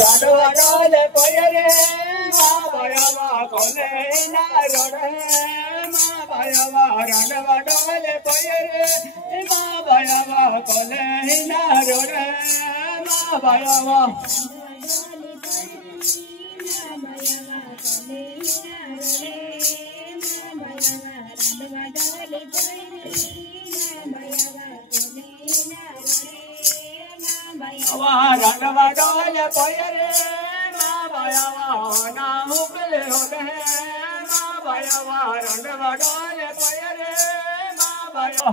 राडवाडोले पयरे माँ भयवा कोले ना रोडे माँ भयवा राडवाडोले पयरे माँ भयवा कोले ना रोडे माँ भयवा राडवाडोले पयरे माँ भयवा ना हुकले होले माँ भयवा राडवाडोले पयरे माँ भयवा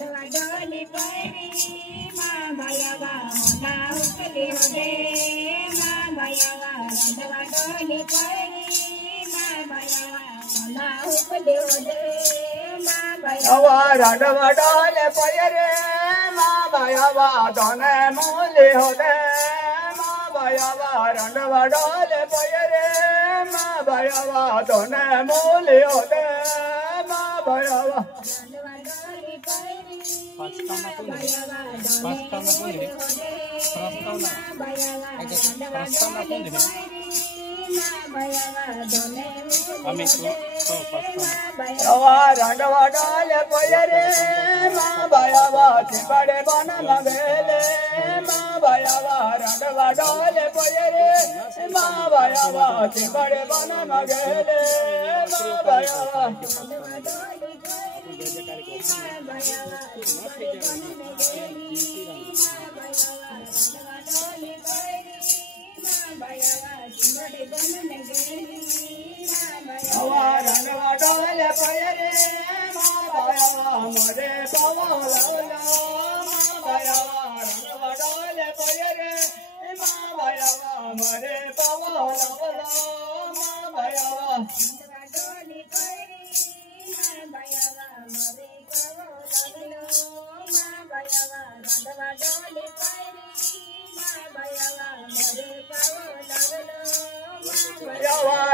राडवाडोले पयरे माँ भयवा ना हुकले होले माँ भयवा राडवाडोले पयरे माँ भयवा ना हुकले होले माँ भयवा राडवाडोले पयरे माँ भयवा दोने मूले होले माँ भयवा राडवाडोले पयरे माँ भयवा दोने मूले होले माँ भयवा राडवाडोले पयरे माँ भयवा दोने मूले होले माँ भयवा राडवाडोले पयरे माँ भयवा दोने मूले राडवाडोले पयरे माँ भयवा चिबड़े बन लगेले माँ भयवा राडवाडोले पयरे माँ भयवा चिबड़े बन लगेले माँ भयवा राडवाडोले पयरे माँ भयवा मोरे पवला माँ भयवा राडवाडोले पयरे माँ भयवा मोरे पवला माँ भयवा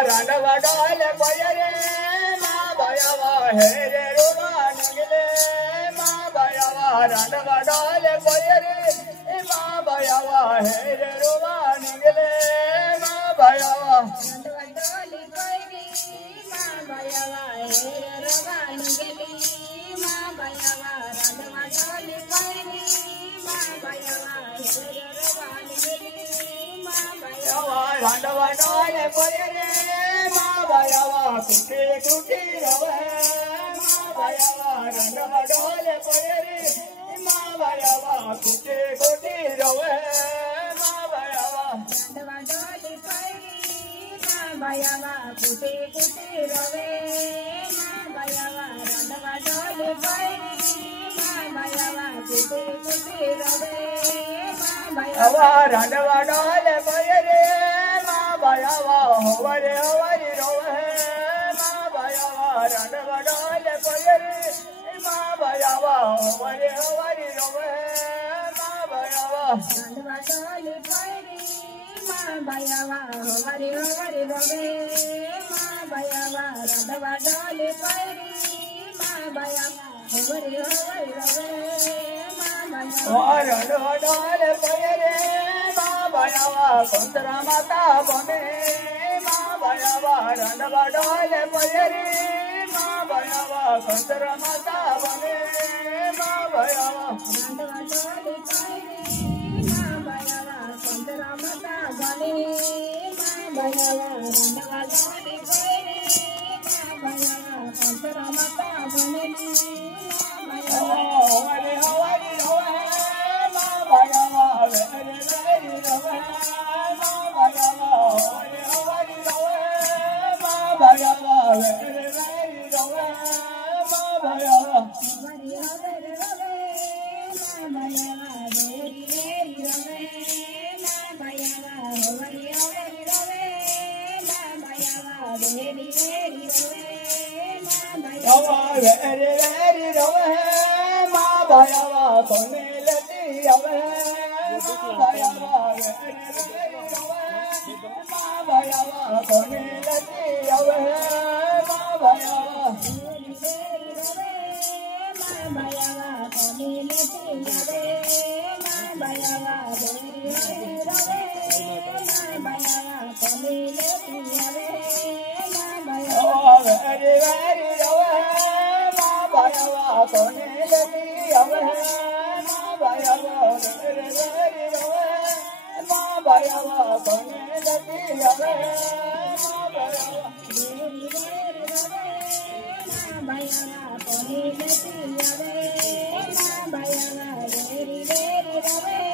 राडवाडोले पयरे माँ भयवा हेरे रोवा नगले माँ भयवा राडवाडोले पयरे माँ भयवा हेरे रोवा नगले माँ भयवा राडवाडोले पयरे माँ भयवा हेरे रोवा नगले माँ भयवा राडवाडोले पयरे माँ भयवा हेरे रोवा नगले माँ भयवा राडवाडोले पयरे माँ भयवा कुटे कुटे रवे माँ भयवा राडवाडोले पयरे माँ भयवा कुटे कुटे रवे माँ भयवा राडवाडोले पयरे माँ भयवा कुटे कुटे रवे माँ भयवा राडवाडोले पयरे माँ भयवा कुटे कुटे रवे माँ भयवा राडवाडोले पयरे माँ भयवा होवरे होवरे रोवे माँ भयवा राडवाडोले पयरे माँ भयवा होवरे होवरे रोवे माँ भयवा राडवाडोले पयरे माँ भयवा होवरे होवरे रोवे माँ भयवा राडवाडोले पयरे माँ भयवा होवरे होवरे रोवे माँ भयवा राडवाडोले पयरे माँ भयवा कुंदरा माता बने माँ भयवा राडवाडोले पयरे माँ भयवा कुंदरा माता बने माँ भयवा राडवाडोले पयरे माँ भयवा कुंदरा माता बने माँ भयवा राडवाडोले पयरे माँ भयवा कुंदरा माता बने माँ भयवा होवरे होवरे रोवे माँ भयवा वेरे वेरे रोवे माँ भयवा होवरे होवरे रोवे माँ भयवा वेरे वेरे रोवे माँ भयवा होवरे होवरे रोवे माँ भयवा वेरी वेरी रोवे माँ भयवा होवरे होवरे रोवे माँ भयवा वेरी वेरी रोवे माँ भयवा वेरे वेरे रोवे माँ भयवा कोने लती अवे माँ भयवा वेरे वेरे रोवे माँ भयवा कोने लती अवे माँ भयवा वेरी वेरी रोवे माँ भयवा कोने लती अवे माँ भयवा वेरी वेरी रोवे माँ ભયાવા કોને લેતી આવે માં ભયાવા વેરી વેરી રવે માં ભયાવા કોને લેતી આવે માં ભયાવા વેરી વેરી રવે માં ભયાવા કોને લેતી આવે માં ભયાવા વેરી વેરી રવે માં ભયાવા કોને લેતી આવે માં ભયાવા વેરી વેરી રવે